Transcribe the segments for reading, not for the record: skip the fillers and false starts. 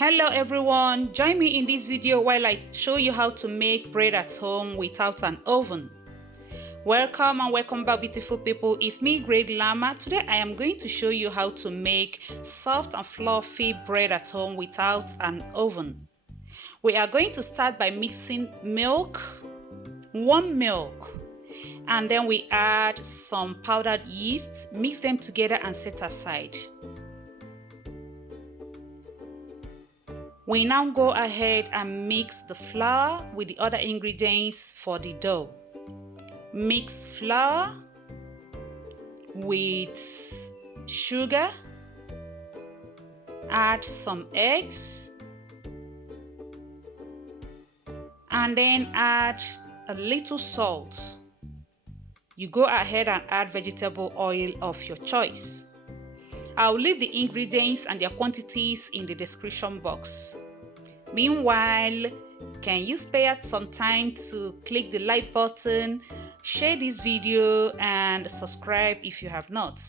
Hello everyone, join me in this video while I show you how to make bread at home without an oven. Welcome and welcome back, beautiful people. It's me, Greyglamma. Today I am going to show you how to make soft and fluffy bread at home without an oven. We are going to start by mixing milk, warm milk, and then we add some powdered yeast, mix them together and set aside. We now go ahead and mix the flour with the other ingredients for the dough. Mix flour with sugar, add some eggs, and then add a little salt. You go ahead and add vegetable oil of your choice. I'll leave the ingredients and their quantities in the description box. Meanwhile, can you spare some time to click the like button, share this video, and subscribe if you have not?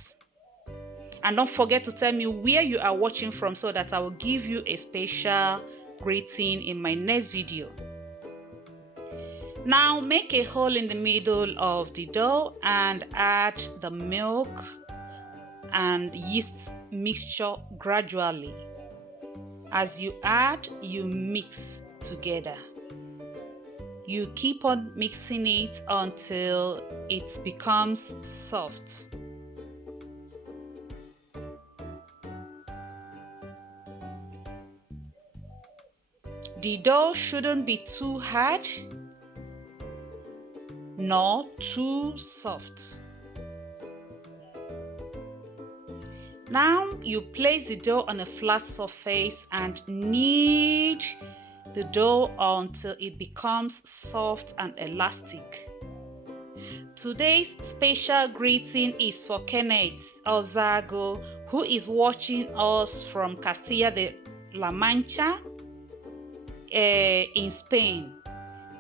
And don't forget to tell me where you are watching from so that I will give you a special greeting in my next video. Now make a hole in the middle of the dough and add the milk and yeast mixture gradually. As you add, you mix together. You keep on mixing it until it becomes soft. The dough shouldn't be too hard nor too soft. Now you place the dough on a flat surface and knead the dough until it becomes soft and elastic. Today's special greeting is for Kenneth Ozago, who is watching us from Castilla de La Mancha in Spain.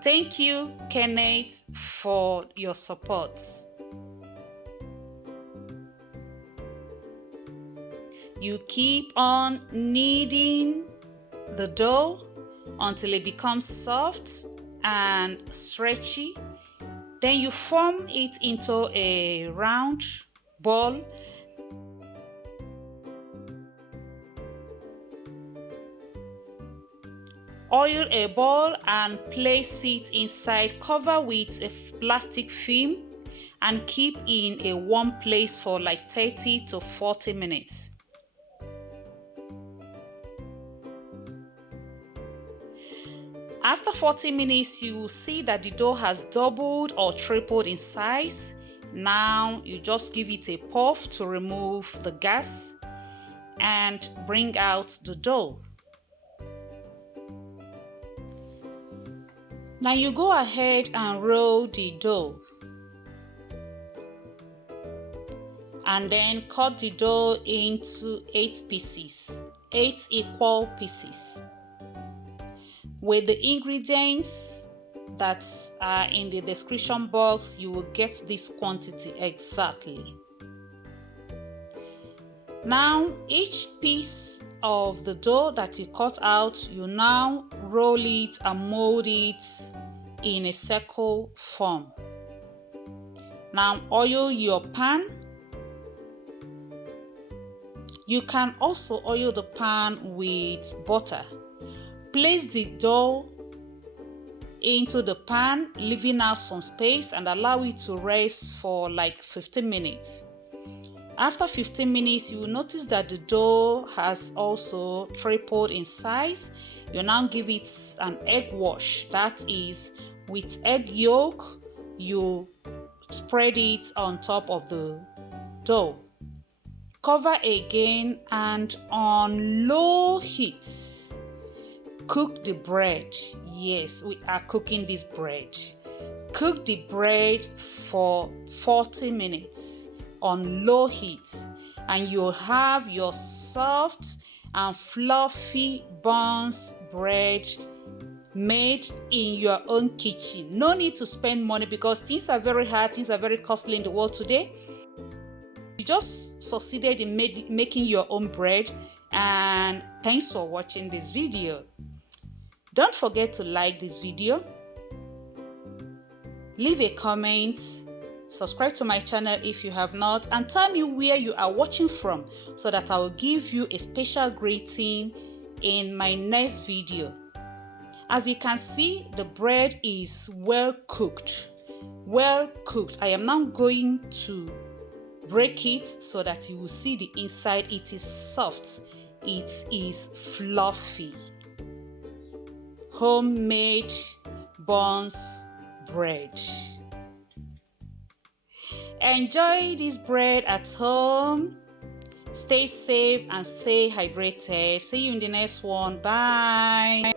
Thank you, Kenneth, for your support. You keep on kneading the dough until it becomes soft and stretchy. Then you form it into a round ball. Oil a ball and place it inside. Cover with a plastic film and keep in a warm place for like 30 to 40 minutes. After 40 minutes, you will see that the dough has doubled or tripled in size. Now you just give it a puff to remove the gas and bring out the dough. Now you go ahead and roll the dough. And then cut the dough into 8 pieces, 8 equal pieces. With the ingredients that are in the description box, you will get this quantity exactly. Now, each piece of the dough that you cut out, you now roll it and mold it in a circle form. Now, oil your pan. You can also oil the pan with butter. Place the dough into the pan, leaving out some space, and allow it to rest for like 15 minutes. After 15 minutes, you will notice that the dough has also tripled in size. You now give it an egg wash. That is, with egg yolk, you spread it on top of the dough. Cover again and on low heat, cook the bread. Yes, we are cooking this bread. Cook the bread for 40 minutes on low heat, and you'll have your soft and fluffy buns bread made in your own kitchen. No need to spend money because things are very hard, things are very costly in the world today. You just succeeded in making your own bread and thanks for watching this video. Don't forget to like this video, leave a comment, subscribe to my channel if you have not, and tell me where you are watching from so that I will give you a special greeting in my next video. As you can see, the bread is well cooked. I am now going to break it so that you will see the inside. It is soft, it is fluffy. Homemade buns bread. Enjoy this bread at home. Stay safe and stay hydrated. See you in the next one. Bye.